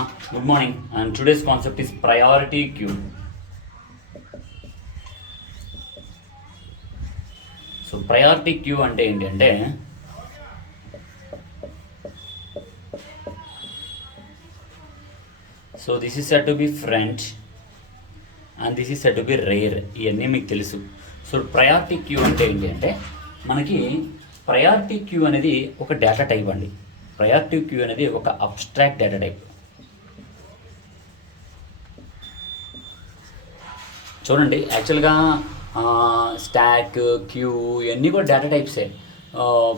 Good morning, and today's concept is priority queue. So priority queue అంటే ఏంటి అంటే so this is set to be front and this is set to be rare. ఇవన్నీ మీకు తెలుసు. So priority queue అంటే ఏంటి అంటే మనకి ప్రయారిటీ క్యూ అనేది ఒక డేటా టైప్ అండి. ప్రయారిటీ క్యూ అనేది ఒక అబ్స్ట్రాక్ట్ డేటా టైప్. చూడండి, యాక్చువల్గా స్టాక్, క్యూ ఇవన్నీ కూడా డేటా టైప్సే.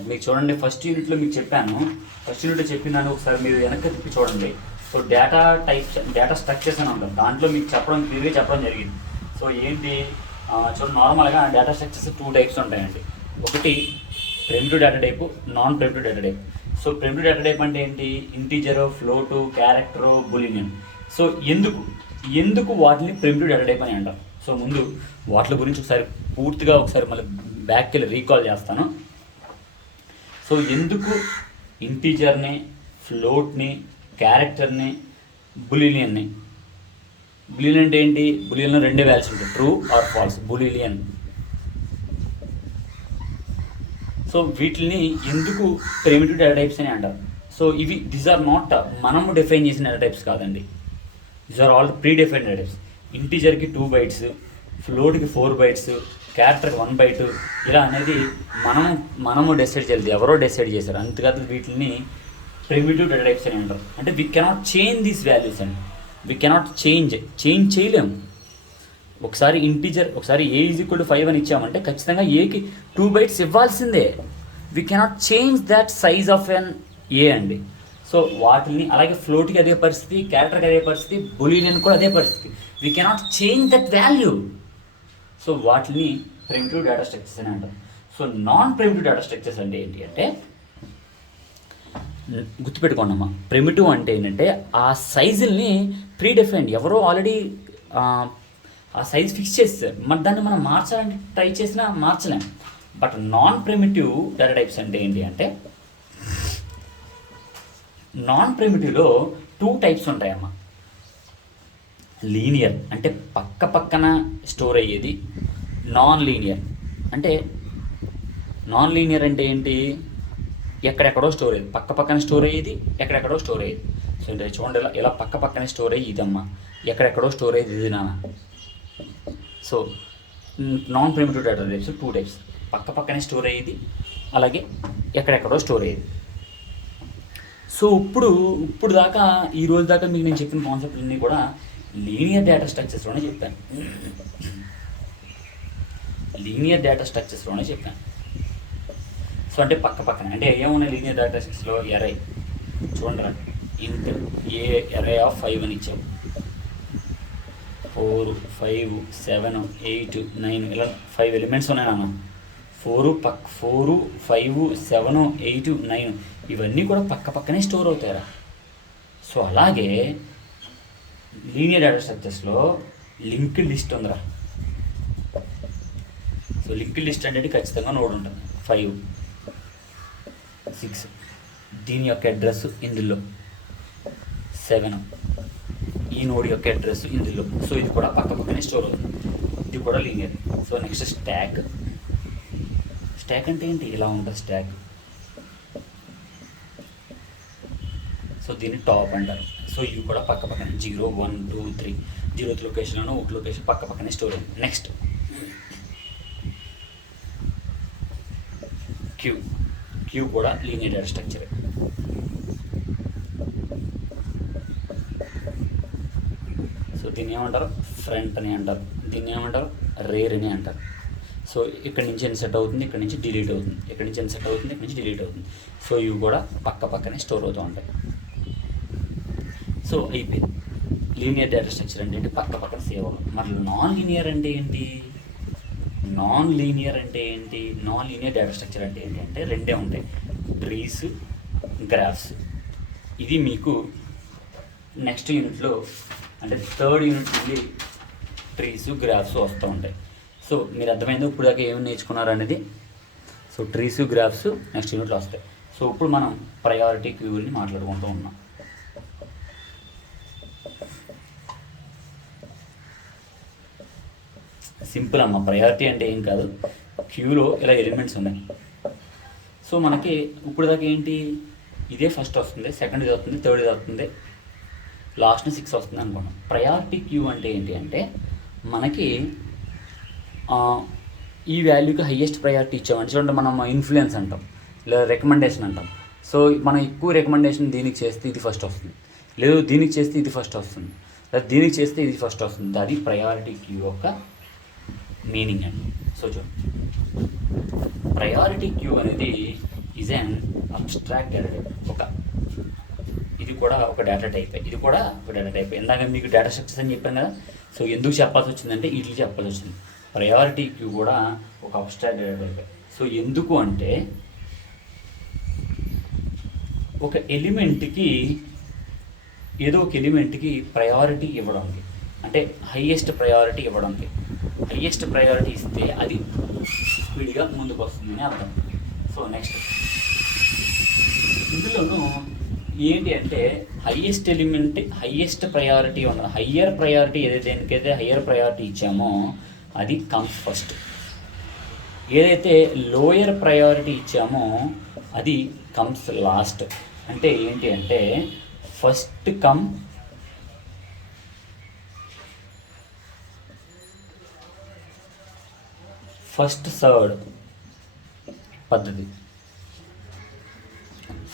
మీకు చూడండి, ఫస్ట్ యూనిట్లో మీకు చెప్పాను. ఫస్ట్ యూనిట్లో చెప్పినాను, ఒకసారి మీరు వెనక్కి తిప్పి చూడండి. So data types, data structures అని ఉంటారు. దాంట్లో మీకు క్లియర్గా చెప్పడం జరిగింది. సో ఏంటి చూడండి, నార్మల్గా డేటా స్ట్రక్చర్స్ 2 టైప్స్ ఉంటాయండి. ఒకటి primitive data type, non primitive data type. So primitive data type అంటే ఏంటి? Integer, float, character, boolean. So ఎందుకు వాటిని ప్రిమిటివ్ డేటా టైప్ అని అంటారు? సో ముందు వాటి గురించి ఒకసారి మళ్ళీ బ్యాక్కి వెళ్ళి రీకాల్ చేస్తాను. సో ఎందుకు ఇంటీజర్ని, ఫ్లోట్ని, క్యారెక్టర్ని, బులియన్ని అంటే ఏంటి? బులియన్లో 2 వాల్యూస్ ఉంటాయి, true or false. Boolean. So వీటిని ఎందుకు ప్రిమిటివ్ డేటా టైప్స్ అని అంటారు? సో దీస్ ఆర్ నాట్ మనము డిఫైన్ చేసిన డేటా టైప్స్ కాదండి. These are all predefined data types. ఇంటీజర్కి 2 బైట్స్, ఫ్లోట్కి 4 బైట్స్, క్యారెక్టర్కి 1 బైట్, ఇలా అనేది మనము డిసైడ్ చేయలేదు, ఎవరో డిసైడ్ చేశారు. అంతేకాదు వీటిని ప్రిమిటివ్ డేటా టైప్స్ అని అంటారు. అంటే we cannot change these values అండి. వీ కెనాట్ చేంజ్ చేయలేము. ఒకసారి ఏ ఈజ్ ఈక్వల్ టు 5 అని ఇచ్చామంటే ఖచ్చితంగా ఏకి 2 బైట్స్ ఇవ్వాల్సిందే. We cannot change that size of an A అండి. సో వాటిని అలాగే ఫ్లోట్కి అదే పరిస్థితి, క్యారెక్టర్కి అదే పరిస్థితి, బులియన్ కూడా అదే పరిస్థితి. We cannot change that value. So వాటిని ప్రిమిటివ్ డేటా స్ట్రక్చర్స్ అని అంటారు. So non primitive data structures అంటే ఏంటి అంటే, గుర్తుపెట్టుకోండమ్మా, ప్రిమిటివ్ అంటే ఏంటంటే ఆ సైజుల్ని ప్రీడిఫైన్డ్, ఎవరో ఆల్రెడీ ఆ సైజ్ ఫిక్స్ చేస్తారు. మరి దాన్ని మనం మార్చాలంటే ట్రై చేసినా మార్చలేం. But non primitive data types అంటే ఏంటి అంటే, నాన్ ప్రిమిటివ్లో 2 టైప్స్ ఉంటాయమ్మా. లీనియర్ అంటే పక్కన స్టోర్ అయ్యేది. నాన్ లీనియర్ అంటే ఏంటి? ఎక్కడెక్కడో స్టోర్ అయ్యేది. పక్కన స్టోర్ అయ్యేది, ఎక్కడెక్కడో స్టోర్ అయ్యేది. సో అంటే చూడండి, ఇలా పక్కనే స్టోర్ అయ్యి ఇదమ్మా, ఎక్కడెక్కడో స్టోర్ అయ్యేది ఇది నాన్న. So non primitive data types 2 types. పక్కనే స్టోర్ అయ్యేది, అలాగే ఎక్కడెక్కడో స్టోర్ అయ్యేది. సో ఇప్పుడు దాకా, ఈ రోజు దాకా మీకు నేను చెప్పిన కాన్సెప్ట్లన్నీ కూడా లీనియర్ డేటా స్ట్రక్చర్స్లోనే చెప్పాను. సో అంటే పక్కన అంటే ఏమున్నాయి లీనియర్ డేటా స్ట్రక్చర్స్లో? ఎరే. చూడండి, ఇంట్ ఏ ఎరే ఆఫ్ 5 అని ఇచ్చావు. 4, 5, 7, 8, 9 ఇలా 5 ఎలిమెంట్స్ ఉన్నాయి నాన్న. 4, 5, 7, 8, 9 ఇవన్నీ కూడా పక్కనే స్టోర్ అవుతాయరా. సో అలాగే లీనియర్ డేటా స్ట్రక్చర్స్లో లింక్డ్ లిస్ట్ ఉందిరా. సో లింక్డ్ లిస్ట్ అంటే ఖచ్చితంగా నోడ్ ఉంటుంది. 5, 6 దీని యొక్క అడ్రస్ ఇందులో, 7 ఈ నోడ్ యొక్క అడ్రస్ ఇందులో. సో ఇది కూడా పక్కనే స్టోర్ అవుతుంది. ఇది కూడా లీనియర్. సో నెక్స్ట్ స్టాక్ అంటే ఏంటి? ఇలా ఉంటుంది స్టాక్. సో దీన్ని టాప్ అంటారు. సో ఇవి కూడా పక్కనే 0, 1, 2, 3 0th లొకేషన్లోనూ 1 లొకేషన్ పక్కనే స్టోర్ అయింది. నెక్స్ట్ క్యూ కూడా లీనియర్ డేటా స్ట్రక్చర్. సో దీన్ని ఏమంటారు? ఫ్రంట్ అని అంటారు. దీన్ని ఏమంటారు? రేర్ అని అంటారు. సో ఇక్కడ నుంచి ఇన్సెట్ అవుతుంది, ఇక్కడ నుంచి డిలీట్ అవుతుంది, ఇక్కడ నుంచి ఇన్సెట్ అవుతుంది, ఇక్కడ నుంచి డిలీట్ అవుతుంది. సో ఇవి కూడా పక్కనే స్టోర్ అవుతూ ఉంటాయి. సో అయిపోయింది. లీనియర్ డేటా స్ట్రక్చర్ అంటే పక్కన సేవ్ అవ్వాలి. మరి నాన్ లీనియర్ డేటా స్ట్రక్చర్ అంటే ఏంటి అంటే 2 ఉంటాయి, ట్రీస్, గ్రాఫ్స్. ఇది మీకు నెక్స్ట్ యూనిట్లో అంటే 3rd యూనిట్ నుండి ట్రీస్, గ్రాఫ్స్ వస్తూ ఉంటాయి. సో మీరు అర్థమైందో ఇప్పుడు దాకా ఏమి నేర్చుకున్నారు అనేది. సో ట్రీస్, గ్రాఫ్స్ నెక్స్ట్ యూనిట్లో వస్తాయి. సో ఇప్పుడు మనం ప్రయారిటీ క్యూని మాట్లాడుకుంటూ ఉన్నాం. సింపుల్ అమ్మ, ప్రయారిటీ అంటే ఏం కాదు, క్యూలో ఇలా ఎలిమెంట్స్ ఉన్నాయి. సో మనకి ఇప్పుడు దాకా ఏంటి, ఇదే ఫస్ట్ వస్తుంది, సెకండ్ ఇది వస్తుంది, థర్డ్ ఇది వస్తుంది, లాస్ట్ 6 వస్తుంది అనుకున్నాం. ప్రయారిటీ క్యూ అంటే ఏంటి అంటే మనకి ఈ వాల్యూకి హయ్యెస్ట్ ప్రయారిటీ ఇచ్చామంటే చూడండి, మనం ఇన్ఫ్లుయెన్స్ అంటాం లేదా రికమెండేషన్ అంటాం. సో మనం ఎక్కువ రికమెండేషన్ దీనికి చేస్తే ఇది ఫస్ట్ వస్తుంది, లేదు దీనికి చేస్తే ఇది ఫస్ట్ వస్తుంది, లేదా దీనికి చేస్తే ఇది ఫస్ట్ వస్తుంది. అది ప్రయారిటీ క్యూ యొక్క మీనింగ్ అండి. సో చూడండి, ప్రయారిటీ క్యూ అనేది is an abstract data type. ఇది కూడా ఒక డేటా టైప్, ఇది కూడా ఒక డేటా టైప్. ఇందాక మీకు డేటా స్ట్రక్చర్స్ అని చెప్పాను కదా. సో ఎందుకు చెప్పాల్సి వచ్చిందంటే వీటికి చెప్పాల్సి వచ్చింది. ప్రయారిటీ క్యూ కూడా ఒక అబ్స్ట్రాక్ట్ డేటా టైప్. సో ఎందుకు అంటే ఒక ఎలిమెంట్కి ఏదో ఒక ఎలిమెంట్కి ప్రయారిటీ ఇవ్వడానికి, అంటే హయ్యెస్ట్ ప్రయారిటీ ఇవ్వడానికి. హయ్యెస్ట్ ప్రయారిటీ ఇస్తే అది స్పీడ్గా ముందుకు వస్తుందని అర్థం. సో నెక్స్ట్ ఇందులోనూ ఏంటి అంటే హయ్యెస్ట్ ఎలిమెంట్, హయ్యెస్ట్ ప్రయారిటీ ఉన్నది, హయ్యర్ ప్రయారిటీ దేనికైతే హయ్యర్ ప్రయారిటీ ఇచ్చామో అది కమ్స్ ఫస్ట్. ఏదైతే లోయర్ ప్రయారిటీ ఇచ్చామో అది కమ్స్ లాస్ట్. అంటే ఏంటి అంటే ఫస్ట్ కమ్ ఫస్ట్ సర్వ్డ్ పద్ధతి,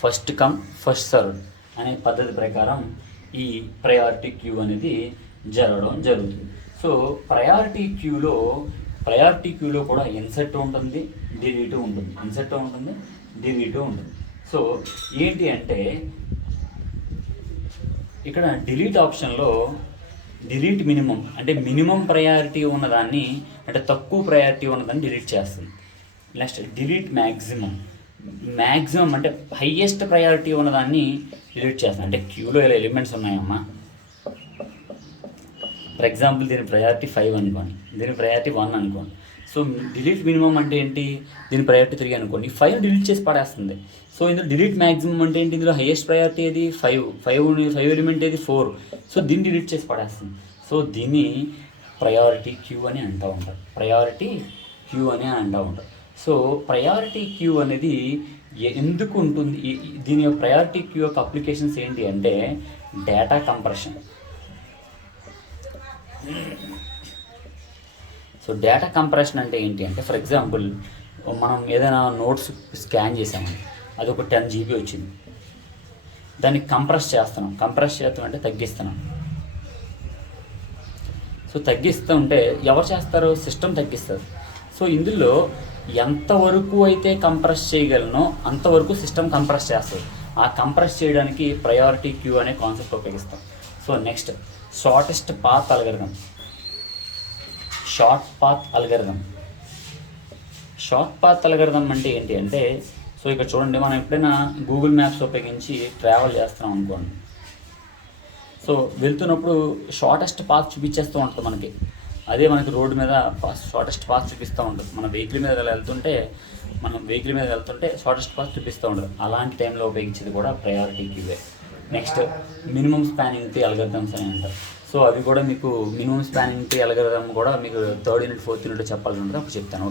ఫస్ట్ కమ్ ఫస్ట్ సర్వ్డ్ అనే పద్ధతి ప్రకారం ఈ ప్రయారిటీ క్యూ అనేది జరగడం జరుగుతుంది. సో ప్రయారిటీ క్యూలో కూడా ఇన్సర్ట్ ఉంటుంది, డిలీట్ ఉంటుంది, ఇన్సర్ట్ ఉంటుంది, డిలీట్ ఉంటుంది. సో ఏంటి అంటే ఇక్కడ డిలీట్ ఆప్షన్లో డిలీట్ మినిమం, అంటే మినిమం ప్రయారిటీ ఉన్నదాన్ని, అంటే తక్కువ ప్రయారిటీ ఉన్నదాన్ని డిలీట్ చేస్తుంది. నెక్స్ట్ డిలీట్ మ్యాక్సిమం అంటే హయ్యెస్ట్ ప్రయారిటీ ఉన్నదాన్ని డిలీట్ చేస్తుంది. అంటే క్యూలో ఇలా ఎలిమెంట్స్ ఉన్నాయమ్మా. ఫర్ ఎగ్జాంపుల్ దీని ప్రయారిటీ 5 అనుకోండి, దీని ప్రయారిటీ 1 అనుకోండి. సో డిలీట్ మినిమం అంటే ఏంటి, దీని ప్రయారిటీ 3 అనుకోండి, 5 డిలీట్ చేసి పడేస్తుంది. సో ఇందులో డిలీట్ మ్యాక్సిమం అంటే ఏంటి, ఇందులో హైయెస్ట్ ప్రయారిటీ ఏది 5 ఎలిమెంట్ ఏది 4. సో దీన్ని డిలీట్ చేసి పడేస్తుంది. సో దీన్ని ప్రయారిటీ క్యూ అని అంటూ ఉంటారు, ప్రయారిటీ క్యూ అని అంటూ ఉంటారు. సో ప్రయారిటీ క్యూ అనేది ఎందుకు ఉంటుంది, దీని యొక్క ప్రయారిటీ క్యూ యొక్క అప్లికేషన్స్ ఏంటి అంటే data compression. So data compression అంటే ఏంటి అంటే ఫర్ ఎగ్జాంపుల్ మనం ఏదైనా నోట్స్ స్కాన్ చేసామండి, అది ఒక 10 GB వచ్చింది, దాన్ని కంప్రెస్ చేస్తాం అంటే తగ్గిస్తున్నాం. సో తగ్గిస్తూ ఉంటే ఎవరు చేస్తారు, సిస్టమ్ తగ్గిస్తుంది. సో ఇందులో ఎంతవరకు అయితే కంప్రెస్ చేయగలనో అంతవరకు సిస్టమ్ కంప్రెస్ చేస్తుంది. ఆ కంప్రెస్ చేయడానికి ప్రయారిటీ క్యూ అనే కాన్సెప్ట్ ఉపయోగిస్తాం. So next short path algorithm అంటే ఏంటి అంటే, సో ఇక్కడ చూడండి, మనం ఎప్పుడైనా గూగుల్ మ్యాప్స్ ఉపయోగించి ట్రావెల్ చేస్తున్నాం అనుకోండి. సో వెళ్తున్నప్పుడు షార్టెస్ట్ పాత్ చూపించేస్తూ ఉంటుంది మనకి. అదే మనకి రోడ్డు మీద షార్టెస్ట్ పాత్ చూపిస్తూ ఉంటుంది. మన వెహికల్ మీద వెళ్తుంటే షార్టెస్ట్ పాత్ చూపిస్తూ ఉంటుంది. అలాంటి టైంలో ఉపయోగించేది కూడా ప్రయారిటీ క్యూవే. Next minimum spanning tree algorithms అని అంటారు. సో అవి కూడా మీకు మినిమం స్పానింగ్ ట్రీ అల్గరిథం కూడా మీకు 3rd యూనిట్ 4th యూనిట్ చెప్పాల్సి ఉంటుంది, అప్పుడు చెప్తాను.